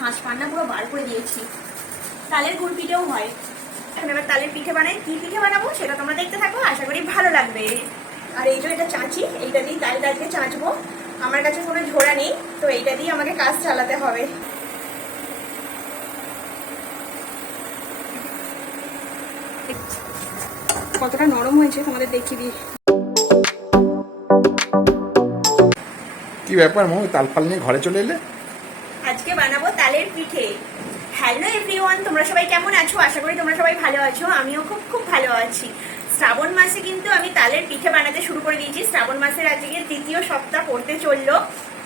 ছাঁচ পান্না পুরো বার করে দিয়েছি। তালের গুড় পিঠেও হয়। এখন এবার তালের পিঠে বানাই। কি পিঠে বানাবো সেটা তোমরা দেখতে থাকো, আশা করি ভালো লাগবে। আর এই যে এটা চাঁচি, এইটা দিয়ে তালটা আজকে চাঁচবো। আমার কাছে কোনো ঝোড়া নেই, তো এইটা দিয়ে আমাকে কাজ চালাতে হবে। কতটা নরম হয়েছে তোমাদের দেখিয়ে দিই। কি ব্যাপার মৌ, তাল ফাল নিয়ে ঘরে চলে এলে? আজকে বানাবো তালের পিঠে। হ্যালো এভরিওয়ান, তোমরা সবাই কেমন আছো? আশা করি তোমরা সবাই ভালো আছো। আমিও খুব খুব ভালো আছি। শ্রাবণ মাসে কিন্তু আমি তালের পিঠে বানাতে শুরু করে দিয়েছি। শ্রাবণ মাসের আজকে তৃতীয় সপ্তাহ পড়তে চললো।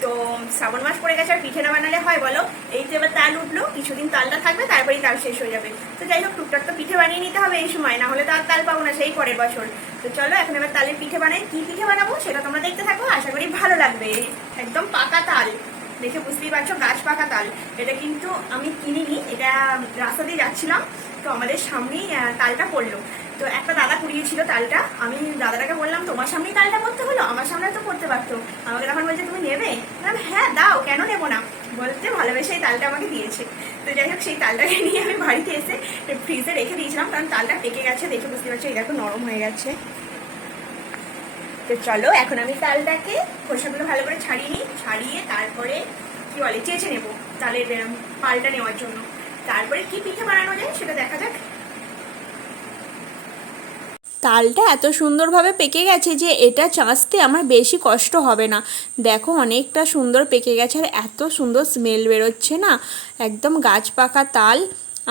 তো শ্রাবণ মাস পড়ে গেছে, আর পিঠে না বানালে হয় বলো? এই তো এবার তাল উঠলো, কিছুদিন তালটা থাকবে, তারপরেই তাল শেষ হয়ে যাবে। তো যাই হোক, টুকটাক তো পিঠে বানিয়ে নিতে হবে এই সময়, না হলে তো আর তাল পাবো না সেই পরের বছর। তো চলো এখন এবার তালের পিঠে বানাই। কি পিঠে বানাবো সেটা তোমরা দেখতে থাকো, আশা করি ভালো লাগবে। একদম পাকা তাল, দেখে বুঝতেই পারছো গাছ পাকা তাল। এটা কিন্তু আমি কিনিনি, এটা রাস্তা দিয়ে যাচ্ছিলাম, তো আমাদের সামনেই তালটা পড়লো। তো একটা দাদা কুড়িয়েছিল তালটা। আমি দাদাটাকে বললাম, তোমার সামনেই তালটা পড়তে হলো, আমার সামনে তো পড়তে পারতো। আমাকে তখন বলছে, তুমি নেবে? বললাম হ্যাঁ দাও, কেন নেবো না। বলতে ভালোবেসে এই তালটা আমাকে দিয়েছে। তো যাই হোক, সেই তালটাকে নিয়ে আমি বাড়িতে এসে ফ্রিজে রেখে দিয়েছিলাম, কারণ তালটা পেকে গেছে, দেখে বুঝতে পারছো এই দেখো নরম হয়ে গেছে। তো চলো এখন আমি তালটাকে খোসাগুলো ভালো করে ছাড়িয়ে নিই। ছাড়িয়ে তারপরে কি বলে চেঁচে নেবো তালের পালটা নেওয়ার জন্য। তারপরে কি পিঠে বানানো যায় সেটা দেখা যাক। তালটা এত সুন্দরভাবে পেকে গেছে যে এটা চাঁচতে আমার বেশি কষ্ট হবে না। দেখো অনেকটা সুন্দর পেকে গেছে, আর এত সুন্দর স্মেল বেরোচ্ছে না, একদম গাছ পাকা তাল।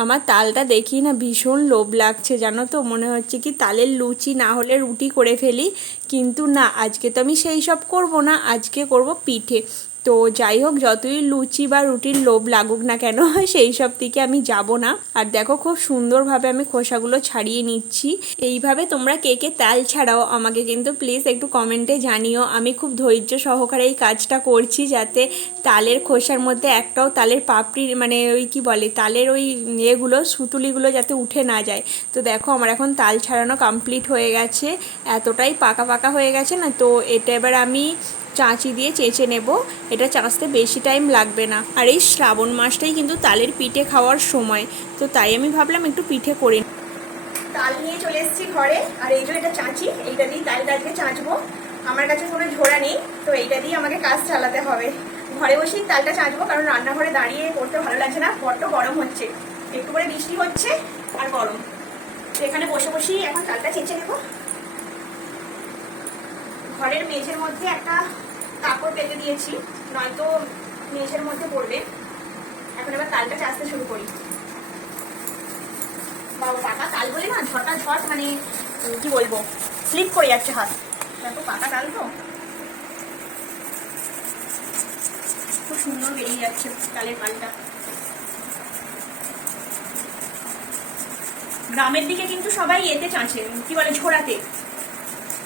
আমার তালটা দেখি না ভীষণ লোভ লাগছে, জানো তো, মনে হচ্ছে কি তালের লুচি না হলে রুটি করে ফেলি। কিন্তু না, আজকে তো আমি সেই সব করবো না, আজকে করব পিঠে। তো যাই হোক, যতই লুচি বা রুটির লোভ লাগুক না কেন, সেই সব দিকে আমি যাব না। আর দেখো খুব সুন্দরভাবে আমি খোসাগুলো ছাড়িয়ে নিচ্ছি। এইভাবে তোমরা কে কে তাল ছাড়াও আমাকে কিন্তু প্লিজ একটু কমেন্টে জানিও। আমি খুব ধৈর্য সহকারে এই কাজটা করছি, যাতে তালের খোসার মধ্যে একটাও তালের পাপড়ি মানে ওই কি বলে তালের ওই ইয়েগুলো সুতুলিগুলো যাতে উঠে না যায়। তো দেখো আমার এখন তাল ছাড়ানো কমপ্লিট হয়ে গেছে, এতটাই পাকা পাকা হয়ে গেছে না। তো এটা এবার আমি চাঁচি দিয়ে চেঁচে নেব। এটা চাঁচতে বেশি টাইম লাগবে না। আর এই শ্রাবণ মাসটাই কিন্তু তালের পিঠে খাওয়ার সময়, তো তাই আমি ভাবলাম একটু পিঠে করি। তাল নিয়ে চলে এসেছি ঘরে, আর এই যে এটা চাঁচি, এইটা দিয়ে তালটা আজকে চাঁচবো। আমার কাছে কোনো ঝোড়া নেই, তো এইটা দিয়ে আমাকে কাজ চালাতে হবে। ঘরে বসেই তালটা চাঁচবো, কারণ রান্নাঘরে দাঁড়িয়ে করতে ভালো লাগছে না, বড্ড গরম হচ্ছে। একটু করে বৃষ্টি হচ্ছে আর গরম, তো এখানে বসে বসেই এখন তালটা চেঁচে নেবো। ঘরের মেঝের মধ্যে একটা কাপড় পেতে দিয়েছি, নয়তো মেঝের মধ্যে পড়বে। এখন এবার তালটা চাঁচতে শুরু করি। বাবা, পাকা তাল বলে না ঝট মানে কি বলবো, স্লিপ করে যাচ্ছে হাত। দেখো পাকা তাল তো খুব সুন্দর বেরিয়ে যাচ্ছে তালের পালটা। গ্রামের দিকে কিন্তু সবাই এতে চাঁচে, কি বলে ঝোড়াতে।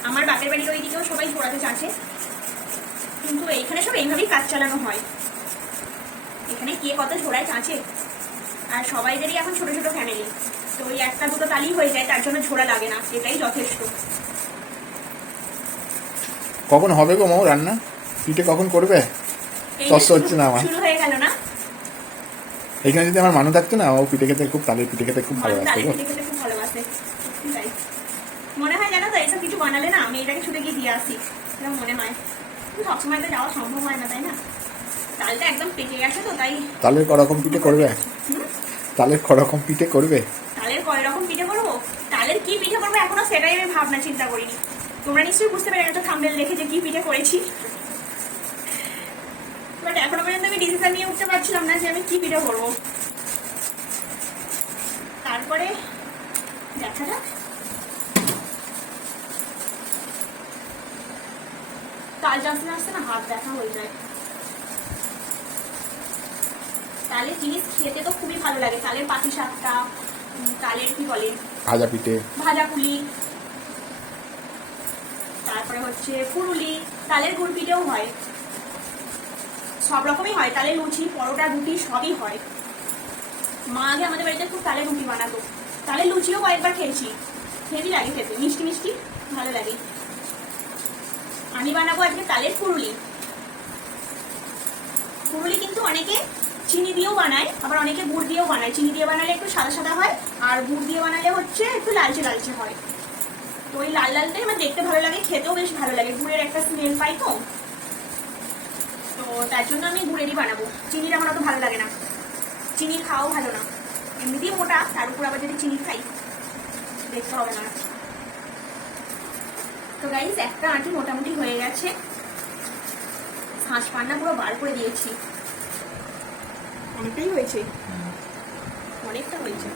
আমার বাপের বাড়ির ওই দিকেও সবাই ঝোড়াতে চাঁচে, কিন্তু এইখানে সব এইভাবেই কাজ চালানো হয়। এখানে কে কত ঝোড়ায় চাঁচে, আর সবাইদেরই এখন ছোট ছোট ফ্যামিলি, তো ওই একটা দুটো তালই হয়ে যায়, তার জন্য ঝোড়া লাগে না, এটাই যথেষ্ট। কখন হবে গো মৌ রান্না? পিঠে কখন করবে? কষ্ট হচ্ছে না আমার? শুরু হয়ে গেল না? এখানে যদি আমার মানু থাকতো না, ও পিঠে খেতে খুব, তালের পিঠে খেতে খুব ভালোবাসে গো। মনে হয় জানো তো, এইসব কিছু বানালে না আমি এটাকে ছুটে গিয়ে দিয়ে আসি, এরকম মনে হয়। সবসময় তো যাওয়া সম্ভব হয় না, তাই না? তালটা একদম পেকে গেছে, তো তাই। তালের করকম পিঠে করবে? তালের করকম পিঠে করবে? তালের কয় রকম পিঠে করবো, তালের কি পিঠে করবো এখনো সেটাই আমি ভাবনা চিন্তা করিনি। তোমরা নিশ্চয়ই বুঝতে পেরে একটা থাম্বনেল দেখে যে কি পিঠে করেছি, বাট এখনো পর্যন্ত আমি ডিসিশন নিয়ে উঠতে পারছিলাম না যে আমি কি পিঠে করবো। তারপরে দেখা যাক। তাল চাঁচতে আসতে না হাত ব্যথা হয়ে যায়। তালের জিনিস খেতে তো খুবই ভালো লাগে, তালের পাটি সাপটা, তালের কি বলে ভাজা পিঠে, ভাজা পুলি, তারপরে হচ্ছে ফুরুলি, তালের গুড় পিঠেও হয়, সব রকমই হয়। তালের লুচি, পরোটা, রুটি সবই হয়। মা আগে আমাদের বাড়িতে খুব তালের রুটি বানাতো, তালের লুচিও কয়েকবার খেয়েছি, হেভি লাগে খেতে, মিষ্টি মিষ্টি ভালো লাগে। আমি বানাবো আজকে তালের ফুরুলি। ফুরুলি কিন্তু অনেকে চিনি দিয়েও বানায়, আবার অনেকে গুড় দিয়েও বানায়। চিনি দিয়ে বানালে একটু সাদা সাদা হয়, আর গুড় দিয়ে বানালে হচ্ছে একটু লালচে লালচে হয়। তো ওই লাল লালটাই আমার দেখতে ভালো লাগে, খেতেও বেশ ভালো লাগে, গুড়ের একটা স্মেল পাই তো। তো তার জন্য আমি গুড়েরই বানাবো। চিনির আমার অত ভালো লাগে না, চিনি খাওয়াও ভালো না, এমনিতেই মোটা, তার উপর আবার যদি চিনি খাই দেখতে হবে না। তো গাইস একটা আঁটি মোটামুটি হয়ে গেছে, হাঁস পান্না পুরো বার করে দিয়েছি, অনেকটাই হয়েছে, অনেকটা হয়েছে।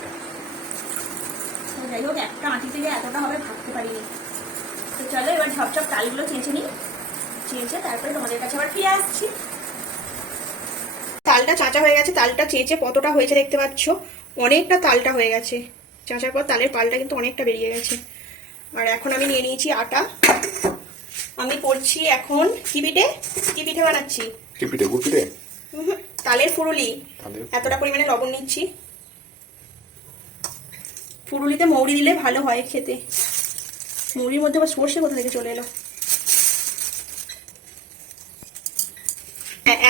তো যাই হোক, একটা আঁটি থেকে এতটা হবে ভাবতে পারিনি। তো চলো এবার ঝপঝপ তালগুলো চেঁচে নিই, চেঁচে তারপরে তোমাদের কাছে আবার ফিরে আসছি। তালটা চাঁচা হয়ে গেছে, তালটা চেঁচে কতটা হয়েছে দেখতে পাচ্ছ, অনেকটা তালটা হয়ে গেছে। চাঁচার পর তালের পালটা কিন্তু অনেকটা বেরিয়ে গেছে। আর এখন আমি নিয়ে নিয়েছি আটা। আমি করছি এখন কি পিঠে বানাচ্ছি। কি পিঠে? গুড় পিঠে? তালের ফুরুলি। এতটা পরিমাণে লবণ নিচ্ছি। ফুরুলিতে মৌরি দিলে ভালো হয় খেতে। মৌরির মধ্যে আবার সর্ষে কোথা থেকে চলে এলো।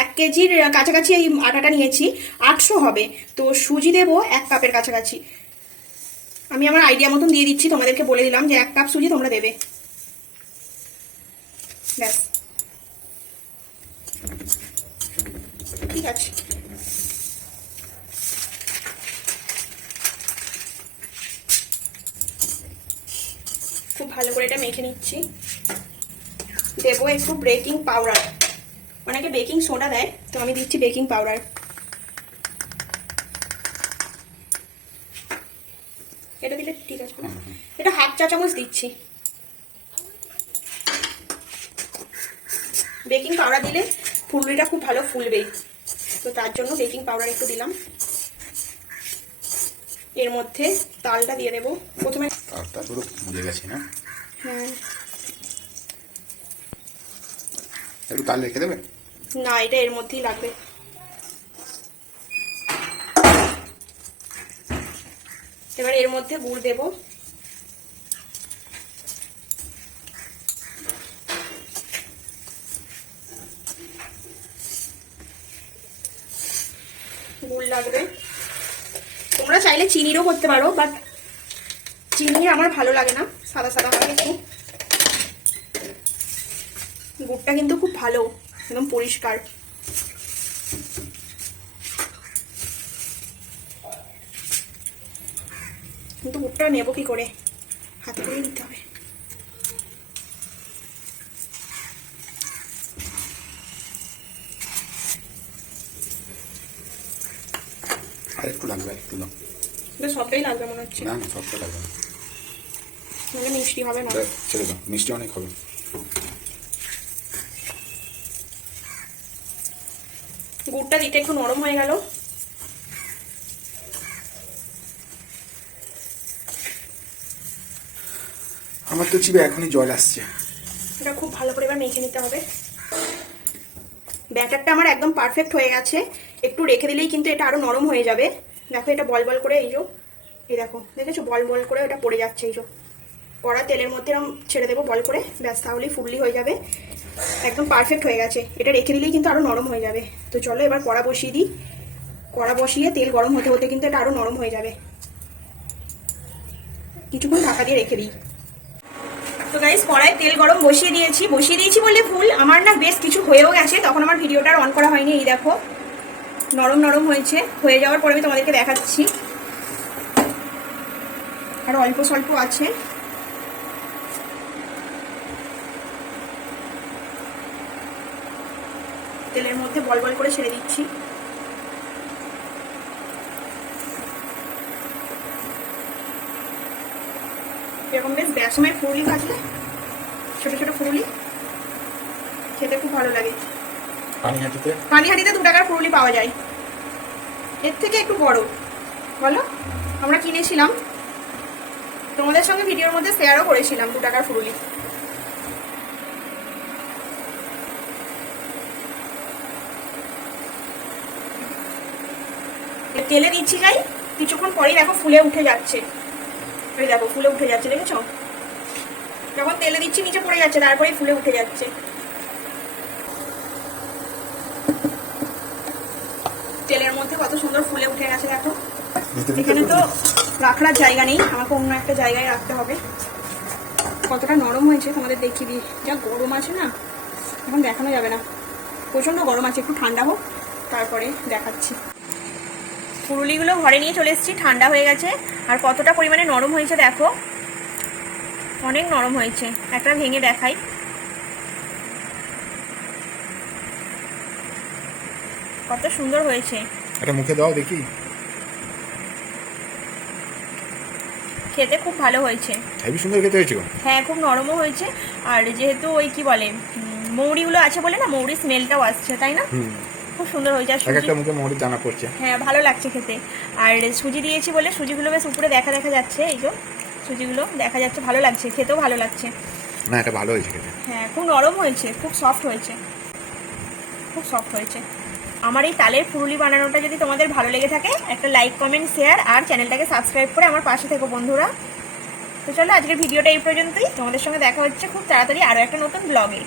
1 কেজির কাছাকাছি এই আটাটা নিয়েছি, 800 হবে। তো সুজি দেবো 1 কাপের কাছাকাছি। আমি আমার আইডিয়া মতন দিয়ে দিচ্ছি, তোমাদেরকে বলে দিলাম যে 1 কাপ সুজি তোমরা দেবে, ব্যাস। ঠিক আছে, খুব ভালো করে এটা মেখে নিচ্ছি। দেবো একটু বেকিং পাউডার, অনেকে বেকিং সোডা দেয়, তো আমি দিচ্ছি বেকিং পাউডার। এটা দিলে ঠিক আছে, এটা 1/2 চা চামচ দিচ্ছি। বেকিং পাউডার দিলে ফুলুরিটা খুব ভালো ফুলবে, তো তার জন্য বেকিং পাউডার একটু দিলাম। এর মধ্যে তালটা দিয়ে দেবো প্রথমে। তালটা পুরো মুড়ে গেছে না? হ্যাঁ, একটু তাল রেখে দেবে না, এটা এর মধ্যেই লাগবে। এবার এর মধ্যে গুড় দেব। গুড় লাগবে, তোমরা চাইলে চিনিরও করতে পারো, বাট চিনি আমার ভালো লাগে না, সাদা সাদা হয় একটু। গুড়টা কিন্তু খুব ভালো, একদম পরিষ্কার। কিন্তু গুড়টা নেবো কি করে, হাতে করে নিতে হবে। আর একটু লাগবে, একটু দাও। সবটাই লাগবে মনে হচ্ছে। না না, সবটা লাগবে না, মিষ্টি হবে না। ছেড়ে দাও, মিষ্টি অনেক হবে। গুড়টা দিতে একটু নরম হয়ে গেল। আমার তো জিভে এখনই জল আসছে। এটা খুব ভালো করে এবার মেখে নিতে হবে। ব্যাটারটা আমার একদম পারফেক্ট হয়ে গেছে, একটু রেখে দিলেই কিন্তু এটা আরো নরম হয়ে যাবে। দেখো এটা বল বল করে, এই দেখো, দেখেছো বল বল করে ওটা পড়ে যাচ্ছে। এই যে কড়া তেলের মধ্যে ছেড়ে দেবো বল করে, ব্যাস, তাহলেই ফুললি হয়ে যাবে। একদম পারফেক্ট হয়ে গেছে, এটা রেখে দিলেই কিন্তু আরো নরম হয়ে যাবে। তো চলো এবার কড়া বসিয়ে দিই। কড়া বসিয়ে তেল গরম হতে হতে কিন্তু এটা আরো নরম হয়ে যাবে। কিছুক্ষণ ঢাকা দিয়ে রেখে দিই। তো গাইস কড়াই তেল গরম বসিয়ে দিয়েছি বললে ভুল, আমার না বেশ কিছু হয়েও গেছে, তখন আমার ভিডিওটা অন করা হয়নি। এই দেখো নরম নরম হয়েছে, হয়ে যাওয়ার পরে আমি তোমাদেরকে দেখাচ্ছি। আর অল্প স্বল্প আছে। তেলের মধ্যে বল বল করে ছেড়ে দিচ্ছি। এরকম বেশ বেসমের ফুরুলি ভাজলে, ছোট ছোট ফুরুলি, খেতে খুব ভালো লাগে। পানিহাটিতে 2 টাকার ফুরুলি পাওয়া যায়, এর থেকে একটু বড়। বলো, আমরা কিনেছিলাম, তোমাদের সঙ্গে ভিডিওর মধ্যে শেয়ারও করেছিলাম 2 টাকার ফুরুলি। তেলে দিচ্ছি যাই, কিছুক্ষণ পরেই দেখো ফুলে উঠে যাচ্ছে। এই দেখো ফুলে উঠে যাচ্ছে, দেখেছো? যখন তেলে দিচ্ছি নিচে পড়ে যাচ্ছে, তারপরেই ফুলে উঠে যাচ্ছে। তেলের মধ্যে কত সুন্দর ফুলে উঠে গেছে দেখো। ভিতরে এখানে তো রাখার জায়গা নেই, আমাকে অন্য একটা জায়গায় রাখতে হবে। কতটা নরম হয়েছে তোমাদের দেখিয়ে দিই। যা গরম আছে না, এখন দেখানো যাবে না, প্রচণ্ড গরম আছে। একটু ঠান্ডা হোক তারপরে দেখাচ্ছি। পুরুলিগুলো ঘরে নিয়ে চলে এসেছি, ঠান্ডা হয়ে গেছে। আর কতটা পরিমাণে নরম হয়েছে দেখো, অনেক নরম হয়েছে। একটা ভেঙে দেখাই। কত সুন্দর হয়েছে। এটা মুখে দাও দেখি। খেতে খুব ভালো হয়েছে, হেবি সুন্দর খেতে হয়েছে গো। হ্যাঁ খুব নরমও হয়েছে। আর যেহেতু ওই কি বলে মৌরিগুলো আছে বলে না, মৌরি স্মেলটাও আসছে, তাই না? খুব সুন্দর হয়েছে। আর এক সুজি, একটা মুখে মৌরির দানা পড়ছে। হ্যাঁ ভালো লাগছে খেতে। আর সুজি দিয়েছি বলে সুজিগুলো বেশ উপরে দেখা যাচ্ছে, এই যে সুজিগুলো দেখা যাচ্ছে, ভালো লাগছে, খেতেও ভালো লাগছে। না এটা ভালো হয়েছে খেতে। হ্যাঁ খুব নরম হয়েছে, খুব সফট হয়েছে, খুব সফট হয়েছে। আমার এই তালের পুরুলি বানানোটা যদি তোমাদের ভালো লেগে থাকে, একটা লাইক, কমেন্ট, শেয়ার আর চ্যানেলটাকে সাবস্ক্রাইব করে আমার পাশে থেকো বন্ধুরা। তো চলো আজকের ভিডিওটা এই পর্যন্তই। তোমাদের সঙ্গে দেখা হচ্ছে খুব তাড়াতাড়ি আরও একটা নতুন ব্লগে।